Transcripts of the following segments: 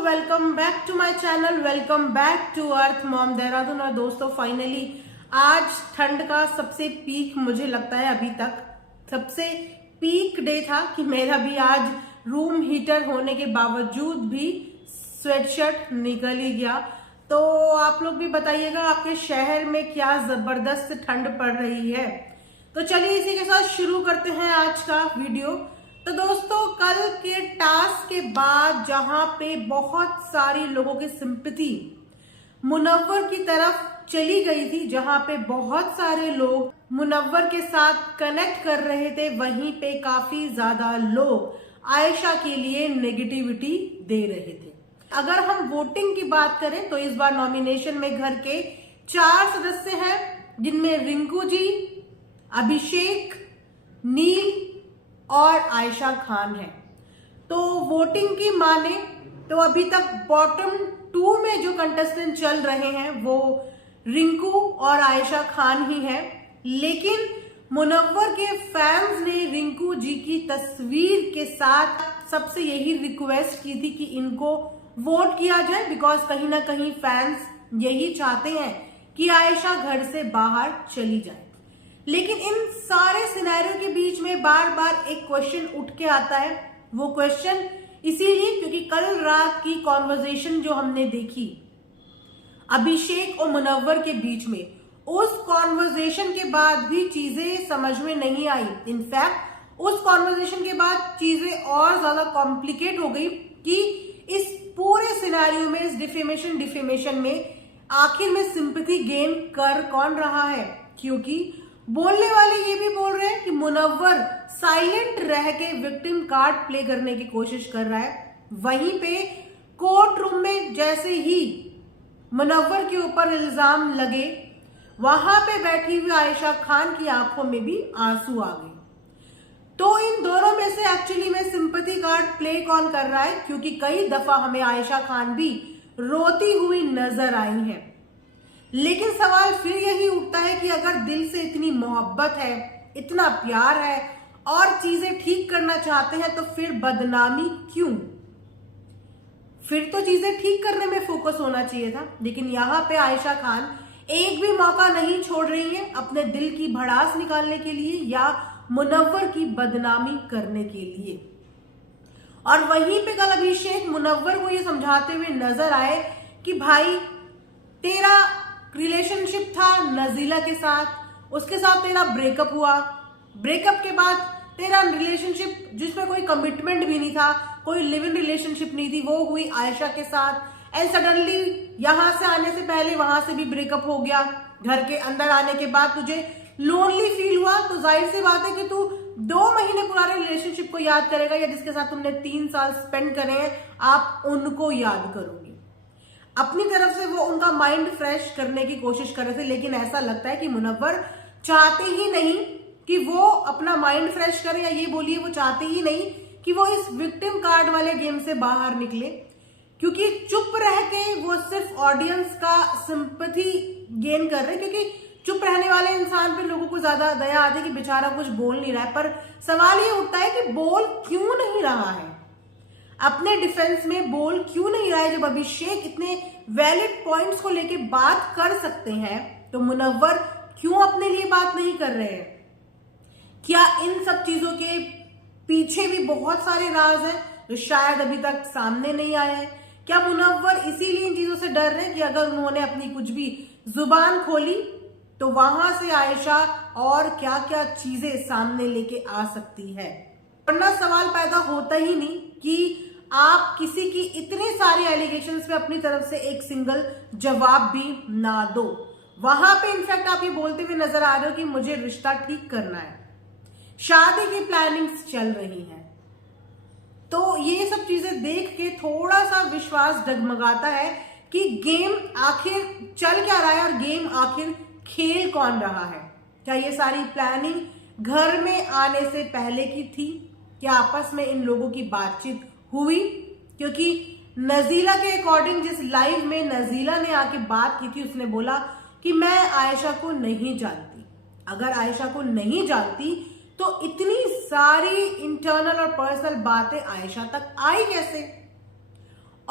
Welcome back to my channel, welcome back to earth mom Dehradun. और दोस्तों finally आज ठंड का सबसे पीक, मुझे लगता है अभी तक सबसे पीक डे था कि मेरा भी आज रूम हीटर होने के बावजूद भी स्वेटशर्ट निकल ही गया। तो आप लोग भी बताइएगा आपके शहर में क्या जबरदस्त ठंड पड़ रही है। तो चलिए इसी के साथ शुरू करते हैं आज का वीडियो। तो दोस्तों कल के टास्क के बाद जहां पे बहुत सारी लोगों की सिंपैथी मुनव्वर की तरफ चली गई थी, जहां पे बहुत सारे लोग मुनव्वर के साथ कनेक्ट कर रहे थे, वहीं पे काफी ज्यादा लोग आयशा के लिए नेगेटिविटी दे रहे थे। अगर हम वोटिंग की बात करें तो इस बार नॉमिनेशन में घर के 4 सदस्य हैं, जिनमें रिंकू जी, अभिषेक, नील और आयशा खान है। तो वोटिंग की माने तो अभी तक बॉटम 2 में जो कंटेस्टेंट चल रहे हैं वो रिंकू और आयशा खान ही हैं। लेकिन मुनव्वर के फैंस ने रिंकू जी की तस्वीर के साथ सबसे यही रिक्वेस्ट की थी कि इनको वोट किया जाए, बिकॉज कहीं ना कहीं फैंस यही चाहते हैं कि आयशा घर से बाहर चली जाए। लेकिन इन सारे सिनेरियो के बीच में बार बार एक क्वेश्चन उठ के आता है। वो क्वेश्चन इसीलिए क्योंकि कल रात की कॉन्वर्सेशन जो हमने देखी अभिषेक और मुनव्वर के बीच में, उस कॉन्वर्सेशन के बाद भी चीजें समझ में नहीं आई। इनफैक्ट उस कॉन्वर्सेशन के बाद चीजें और ज्यादा कॉम्प्लिकेट हो गई कि इस पूरे सिनेरियो में, इस डिफेमेशन में आखिर में सिंपैथी गेन कर कौन रहा है। क्योंकि बोलने वाले ये भी बोल रहे हैं कि मुनव्वर साइलेंट रह के विक्टिम कार्ड प्ले करने की कोशिश कर रहा है। वहीं पे कोर्ट रूम में जैसे ही मुनव्वर के ऊपर इल्जाम लगे, वहां पे बैठी हुई आयशा खान की आंखों में भी आंसू आ गए। तो इन दोनों में से एक्चुअली में सिंपैथी कार्ड प्ले कौन कर रहा है, क्योंकि कई दफा हमें आयशा खान भी रोती हुई नजर आई है। लेकिन सवाल फिर यही उठता है कि अगर दिल से इतनी मोहब्बत है, इतना प्यार है और चीजें ठीक करना चाहते हैं, तो फिर बदनामी क्यों? फिर तो चीजें ठीक करने में फोकस होना चाहिए था। लेकिन यहाँ पे आयशा खान एक भी मौका नहीं छोड़ रही है अपने दिल की भड़ास निकालने के लिए या मुनव्वर की बदनामी करने के लिए। और वहीं पे कल अभिषेक मुनव्वर को ये समझाते हुए नजर आए कि भाई तेरा रिलेशनशिप था नजीला के साथ, उसके साथ तेरा ब्रेकअप हुआ, ब्रेकअप के बाद तेरा रिलेशनशिप जिसमें कोई कमिटमेंट भी नहीं था, कोई लिव इन रिलेशनशिप नहीं थी, वो हुई आयशा के साथ। एंड सडनली यहां से आने से पहले वहां से भी ब्रेकअप हो गया। घर के अंदर आने के बाद तुझे लोनली फील हुआ, तो जाहिर सी बात है कि तू 2 महीने पुराने रिलेशनशिप को याद करेगा, या जिसके साथ तुमने 3 साल स्पेंड करे हैं आप उनको याद करोगे। अपनी तरफ से वो उनका माइंड फ्रेश करने की कोशिश कर रहे थे, लेकिन ऐसा लगता है कि मुनव्वर चाहते ही नहीं कि वो अपना माइंड फ्रेश करे, या ये बोलिए वो चाहते ही नहीं कि वो इस विक्टिम कार्ड वाले गेम से बाहर निकले। क्योंकि चुप रह के वो सिर्फ ऑडियंस का सिंपैथी गेन कर रहे, क्योंकि चुप रहने वाले इंसान पे लोगों को ज्यादा दया आती है कि बेचारा कुछ बोल नहीं रहा है। पर सवाल ये उठता है कि बोल क्यों नहीं रहा है, अपने डिफेंस में बोल क्यों नहीं रहा है। जब अभिषेक इतने वैलिड पॉइंट्स को लेके बात कर सकते हैं, तो मुनव्वर क्यों अपने लिए बात नहीं कर रहे हैं? क्या इन सब चीजों के पीछे भी बहुत सारे राज हैं जो शायद अभी तक सामने नहीं आए हैं? क्या मुनव्वर इसीलिए इन चीजों से डर रहे हैं कि अगर उन्होंने अपनी कुछ भी जुबान खोली तो वहां से आयशा और क्या क्या चीजें सामने लेके आ सकती है? वरना सवाल पैदा होता ही नहीं कि आप किसी की इतने सारे एलिगेशंस पे अपनी तरफ से एक सिंगल जवाब भी ना दो। वहां पे इनफैक्ट आप ये बोलते हुए नजर आ रहे हो कि मुझे रिश्ता ठीक करना है, शादी की प्लानिंग्स चल रही हैं। तो ये सब चीजें देख के थोड़ा सा विश्वास डगमगाता है कि गेम आखिर चल क्या रहा है और गेम आखिर खेल कौन रहा है। क्या ये सारी प्लानिंग घर में आने से पहले की थी? क्या आपस में इन लोगों की बातचीत हुई? क्योंकि नजीला के अकॉर्डिंग जिस लाइव में नजीला ने आके बात की थी, उसने बोला कि मैं आयशा को नहीं जानती। अगर आयशा को नहीं जानती तो इतनी सारी इंटरनल और पर्सनल बातें आयशा तक आई कैसे?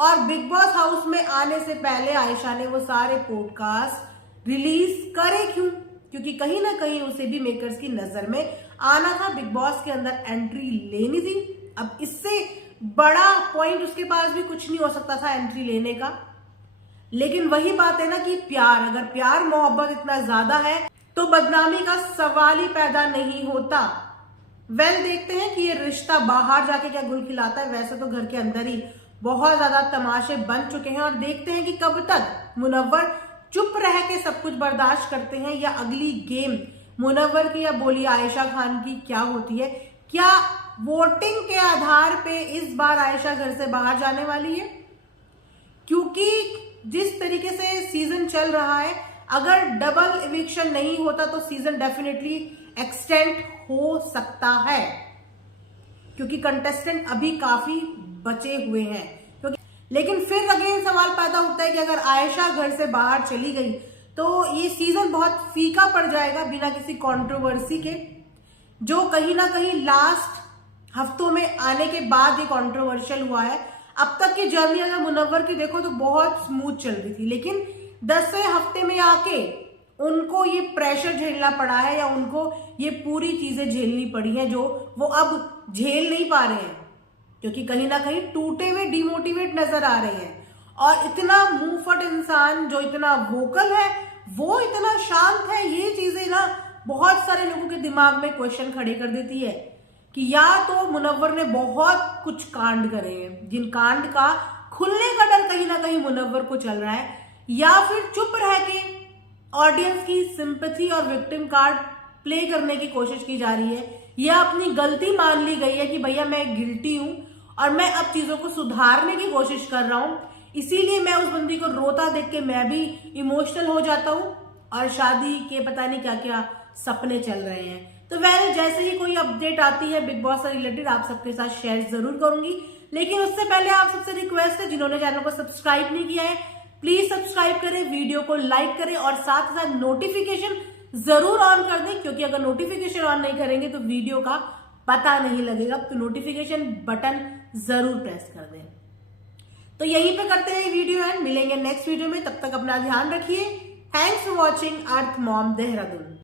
और बिग बॉस हाउस में आने से पहले आयशा ने वो सारे पॉडकास्ट रिलीज करे क्यों? क्योंकि कहीं ना कहीं उसे भी मेकर्स की नजर में आना था, बिग बॉस के अंदर एंट्री लेनी थी। अब इससे बड़ा पॉइंट उसके पास भी कुछ नहीं हो सकता था एंट्री लेने का। लेकिन वही बात है ना कि प्यार, अगर प्यार मोहब्बत इतना ज्यादा है तो बदनामी का सवाल ही पैदा नहीं होता। देखते हैं कि ये रिश्ता बाहर जाके क्या गुल खिलाता है। वैसे तो घर के अंदर ही बहुत ज्यादा तमाशे बन चुके हैं और देखते हैं कि कब तक मुनव्वर चुप रह के सब कुछ बर्दाश्त करते हैं या अगली गेम मुनव्वर की या बोलिए आयशा खान की क्या होती है। क्या वोटिंग के आधार पे इस बार आयशा घर से बाहर जाने वाली है? क्योंकि जिस तरीके से सीजन चल रहा है, अगर डबल इविक्शन नहीं होता तो सीजन डेफिनेटली एक्सटेंड हो सकता है, क्योंकि कंटेस्टेंट अभी काफी बचे हुए हैं। क्योंकि लेकिन फिर अगेन सवाल पैदा होता है कि अगर आयशा घर से बाहर चली गई तो ये सीजन बहुत फीका पड़ जाएगा बिना किसी कंट्रोवर्सी के, जो कहीं ना कहीं लास्ट हफ्तों में आने के बाद ये कंट्रोवर्शियल हुआ है। अब तक की जर्नी अगर मुनव्वर की देखो तो बहुत स्मूथ चल रही थी, लेकिन 10वें हफ्ते में आके उनको ये प्रेशर झेलना पड़ा है या उनको ये पूरी चीजें झेलनी पड़ी है जो वो अब झेल नहीं पा रहे हैं, क्योंकि कहीं ना कहीं टूटे हुए डिमोटिवेट नजर आ रहे हैं। और इतना मुंहफट इंसान जो इतना वोकल है वो इतना शांत है, ये चीजें ना बहुत सारे लोगों के दिमाग में क्वेश्चन खड़े कर देती है कि या तो मुनव्वर ने बहुत कुछ कांड करे हैं जिन कांड का खुलने का डर कहीं ना कहीं मुनव्वर को चल रहा है, या फिर चुप रह के ऑडियंस की सिंपैथी और विक्टिम कार्ड प्ले करने की कोशिश की जा रही है, या अपनी गलती मान ली गई है कि भैया मैं गिल्टी हूं और मैं अब चीजों को सुधारने की कोशिश कर रहा हूं, इसीलिए मैं उस बंदी को रोता देख के मैं भी इमोशनल हो जाता हूं और शादी के पता नहीं क्या क्या सपने चल रहे हैं। तो जैसे ही कोई अपडेट आती है बिग बॉस से रिलेटेड आप सबके साथ शेयर जरूर करूंगी, लेकिन उससे पहले आप सबसे रिक्वेस्ट है जिन्होंने चैनल को सब्सक्राइब नहीं किया है प्लीज सब्सक्राइब करें, वीडियो को लाइक करें और साथ साथ नोटिफिकेशन जरूर ऑन कर दें, क्योंकि अगर नोटिफिकेशन ऑन नहीं करेंगे तो वीडियो का पता नहीं लगेगा। तो नोटिफिकेशन बटन जरूर प्रेस कर दें। तो यहीं पे करते हैं वीडियो एंड मिलेंगे नेक्स्ट वीडियो में, तब तक अपना ध्यान रखिए। Thanks for watching earth mom Dehradun.